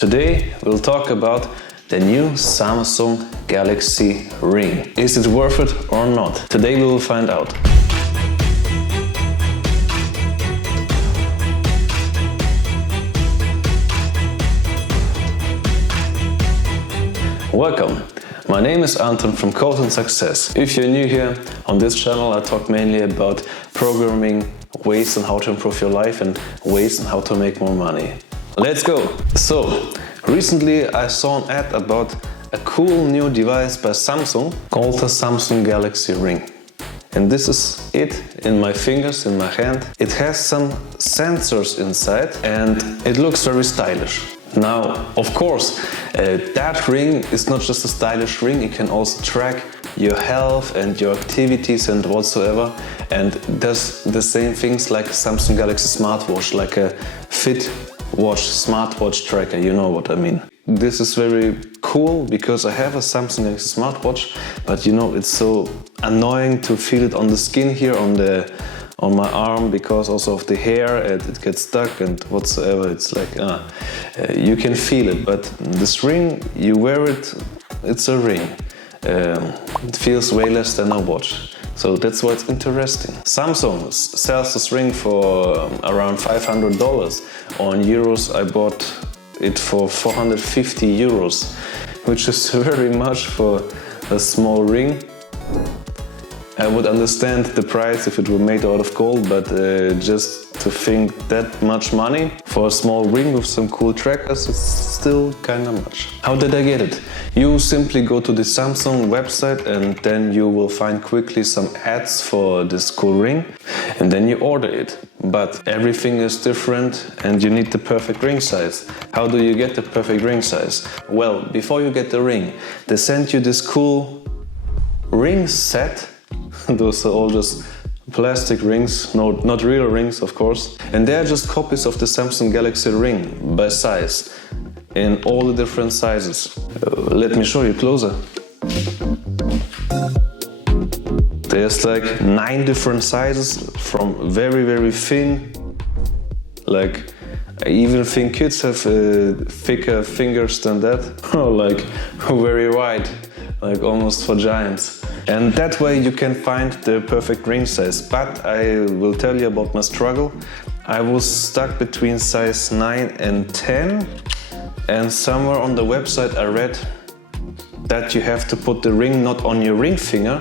Today we'll talk about the new Samsung Galaxy Ring. Is it worth it or not? Today we will find out. Welcome! My name is Anton from Code and Success. If you're new here, on this channel I talk mainly about programming, ways on how to improve your life and ways on how to make more money. Let's go! So, recently I saw an ad about a cool new device by Samsung called the Samsung Galaxy Ring. And this is it in my fingers, in my hand. It has some sensors inside and it looks very stylish. Now, of course, that ring is not just a stylish ring, it can also track your health and your activities and whatsoever, and does the same things like a Samsung Galaxy smartwatch, like a Fit Watch smartwatch tracker, you know what I mean. This is very cool because I have a Samsung Galaxy smartwatch, but you know, it's so annoying to feel it on the skin here, on my arm, because also of the hair, it gets stuck and whatsoever. It's like, you can feel it, but this ring, you wear it, it's a ring. It feels way less than a watch. So that's why it's interesting. Samsung sells this ring for around $500. On euros, I bought it for 450 euros, which is very much for a small ring. I would understand the price if it were made out of gold, but just to think that much money for a small ring with some cool trackers, it's still kinda much. How did I get it? You simply go to the Samsung website and then you will find quickly some ads for this cool ring and then you order it. But everything is different and you need the perfect ring size. How do you get the perfect ring size? Well, before you get the ring, they send you this cool ring set. Those are all just plastic rings, no, not real rings of course. And they are just copies of the Samsung Galaxy Ring by size, in all the different sizes. Let me show you closer. There's like 9 different sizes, from very, very thin, like I even think kids have thicker fingers than that, or like very wide, like almost for giants. And that way you can find the perfect ring size. But I will tell you about my struggle. I was stuck between size 9 and 10, and somewhere on the website I read that you have to put the ring not on your ring finger,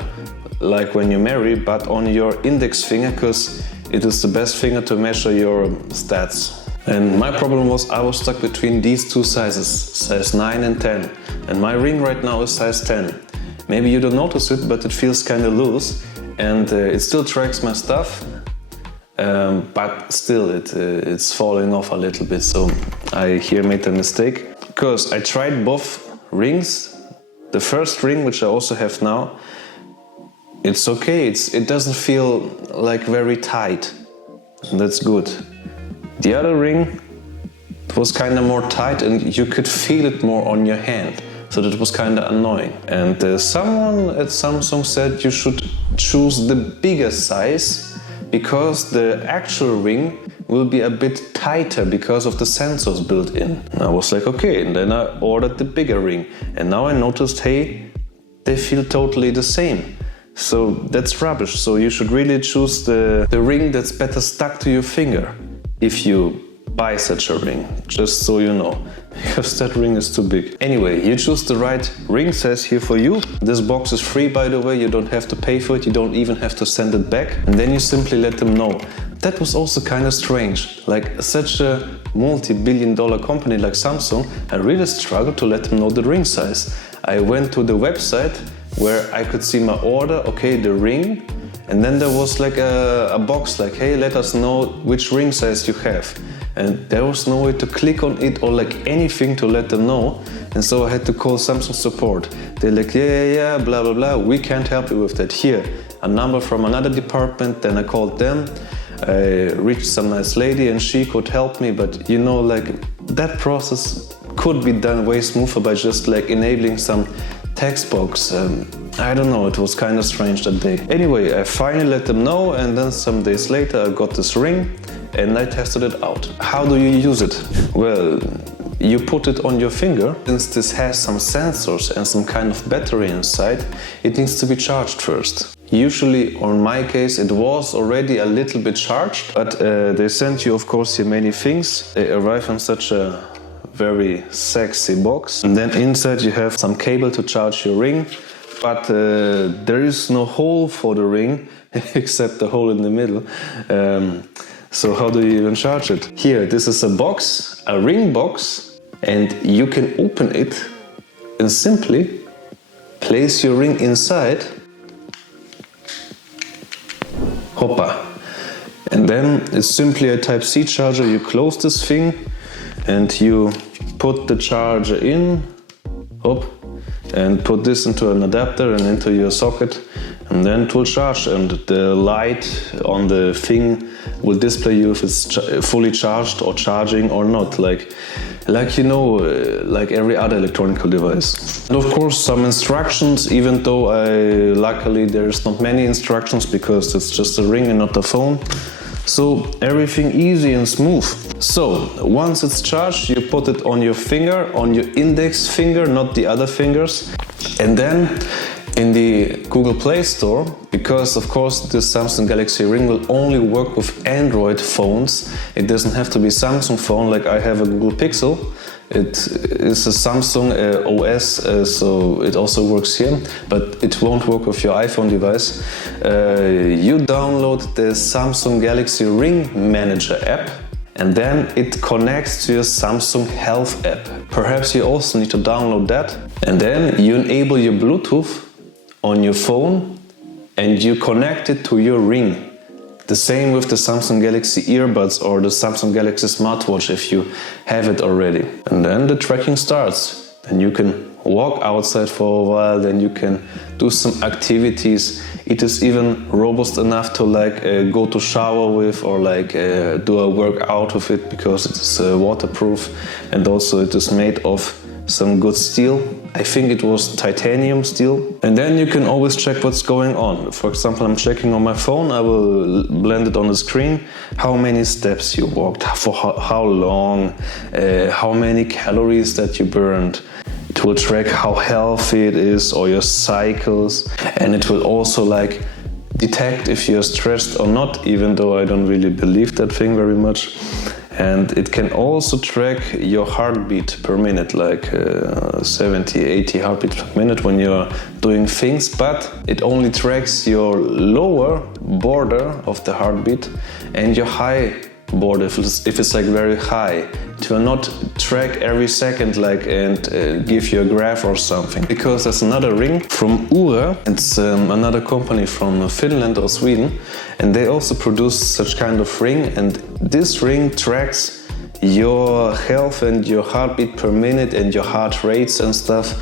like when you marry, but on your index finger, because it is the best finger to measure your stats. And my problem was I was stuck between these two sizes, size 9 and 10. And my ring right now is size 10. Maybe you don't notice it, but it feels kind of loose and it still tracks my stuff, but still it's falling off a little bit. So I here made a mistake because I tried both rings. The first ring, which I also have now, it's okay. It doesn't feel like very tight. That's good. The other ring was kind of more tight and you could feel it more on your hand. So that was kind of annoying. And someone at Samsung said you should choose the bigger size because the actual ring will be a bit tighter because of the sensors built in. And I was like, okay, and then I ordered the bigger ring. And now I noticed, hey, they feel totally the same. So that's rubbish. So you should really choose the ring that's better stuck to your finger if you buy such a ring, just so you know, because that ring is too big. Anyway, you choose the right ring size here for you. This box is free, by the way, you don't have to pay for it, you don't even have to send it back, and then you simply let them know. That was also kind of strange, like such a multi-billion-dollar company like Samsung, I really struggled to let them know the ring size. I went to the website where I could see my order, okay, the ring, and then there was like a box like, hey, let us know which ring size you have. And there was no way to click on it or like anything to let them know. And so I had to call Samsung support. They're like, yeah, blah, blah, blah. We can't help you with that. Here, a number from another department. Then I called them. I reached some nice lady and she could help me. But you know, like that process could be done way smoother by just like enabling some text box. I don't know, it was kind of strange that day. Anyway, I finally let them know, and then some days later I got this ring and I tested it out. How do you use it? Well, you put it on your finger. Since this has some sensors and some kind of battery inside, it needs to be charged first. Usually, or in my case, it was already a little bit charged, but they sent you, of course, here many things. They arrive in such a very sexy box. And then inside you have some cable to charge your ring, but there is no hole for the ring, except the hole in the middle. So how do you even charge it? Here, this is a box, a ring box, and you can open it and simply place your ring inside. Hoppa. And then it's simply a Type-C charger. You close this thing and you put the charger in, hop, and put this into an adapter and into your socket, and then it will charge, and the light on the thing will display you if it's fully charged or charging or not, like you know, like every other electronic device. And of course some instructions, even though luckily there's not many instructions because it's just a ring and not a phone. So everything easy and smooth. So once it's charged, you put it on your finger, on your index finger, not the other fingers. And then in the Google Play Store, because of course this Samsung Galaxy Ring will only work with Android phones. It doesn't have to be Samsung phone, like I have a Google Pixel. It is a Samsung OS, so it also works here, but it won't work with your iPhone device. You download the Samsung Galaxy Ring Manager app, and then it connects to your Samsung Health app. Perhaps you also need to download that, and then you enable your Bluetooth on your phone and you connect it to your ring. The same with the Samsung Galaxy earbuds or the Samsung Galaxy smartwatch if you have it already. And then the tracking starts. And you can walk outside for a while, then you can do some activities. It is even robust enough to go to shower with, or do a workout with it, because it is waterproof, and also it is made of some good steel. I think it was titanium steel. And then you can always check what's going on. For example, I'm checking on my phone, I will blend it on the screen, how many steps you walked, for how long, how many calories that you burned. It will track how healthy it is, or your cycles, and it will also detect if you're stressed or not, even though I don't really believe that thing very much. And it can also track your heartbeat per minute, 70, 80 heartbeats per minute when you're doing things, but it only tracks your lower border of the heartbeat and your high border if it's very high. It will not track every second and give you a graph or something. Because there's another ring from Oura, it's another company from Finland or Sweden, and they also produce such kind of ring, and this ring tracks your health and your heartbeat per minute and your heart rates and stuff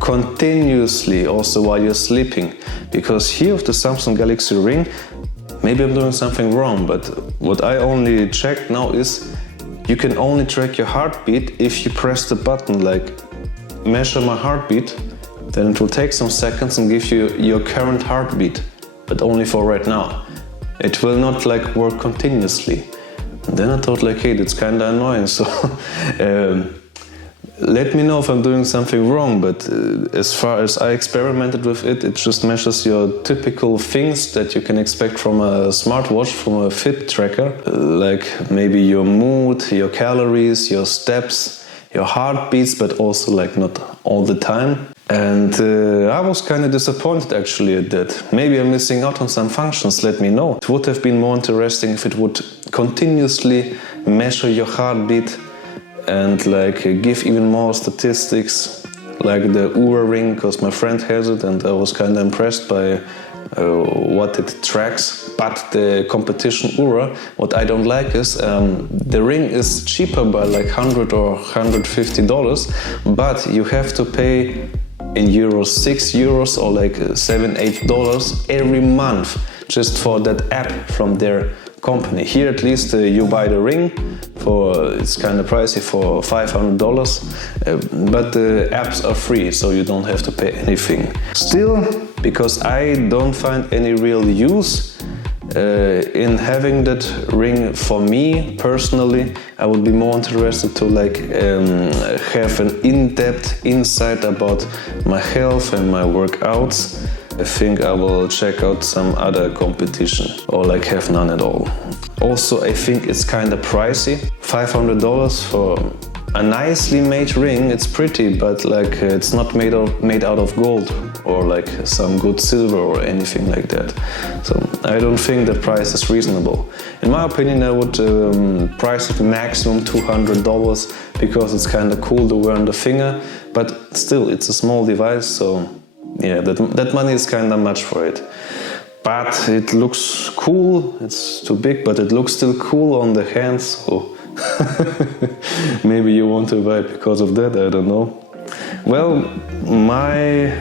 continuously, also while you're sleeping. Because here with the Samsung Galaxy Ring, maybe I'm doing something wrong, but what I only checked now is you can only track your heartbeat if you press the button, measure my heartbeat, then it will take some seconds and give you your current heartbeat, but only for right now. It will not work continuously. And then I thought hey, that's kind of annoying, so let me know if I'm doing something wrong, but as far as I experimented with it, it just measures your typical things that you can expect from a smartwatch, from a fit tracker, maybe your mood, your calories, your steps, your heartbeats, but also not all the time. And I was kind of disappointed actually at that. Maybe I'm missing out on some functions, let me know. It would have been more interesting if it would continuously measure your heartbeat and give even more statistics, like the Oura ring, because my friend has it and I was kind of impressed by what it tracks. But the competition Oura, what I don't like is the ring is cheaper by $100 or $150, but you have to pay in euros €6 or $7-8 every month just for that app from their company. Here at least you buy the ring for, it's kind of pricey, for $500, but the apps are free, so you don't have to pay anything. Still, because I don't find any real use, In having that ring, for me personally, I would be more interested to like have an in-depth insight about my health and my workouts. I think I will check out some other competition or like have none at all. Also, I think it's kind of pricey. $500 for a nicely made ring. It's pretty, but like it's not made out of gold or like some good silver or anything like that. So I don't think the price is reasonable. In my opinion, I would price it maximum $200 because it's kind of cool to wear on the finger, but still it's a small device, so yeah, that money is kind of much for it. But it looks cool. It's too big, but it looks still cool on the hands. So maybe you want to buy it because of that, I don't know. Well, my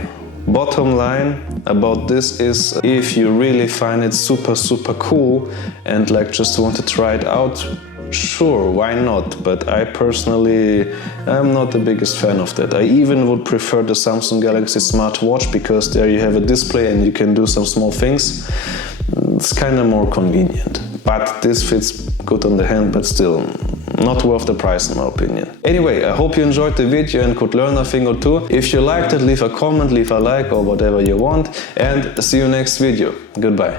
bottom line about this is, if you really find it super cool and like just want to try it out, sure, why not? But I personally am not the biggest fan of that. I even would prefer the Samsung Galaxy smartwatch, because there you have a display and you can do some small things. It's kind of more convenient. But this fits good on the hand, but still not worth the price in my opinion. Anyway, I hope you enjoyed the video and could learn a thing or two. If you liked it, leave a comment, leave a like or whatever you want, and see you next video. Goodbye.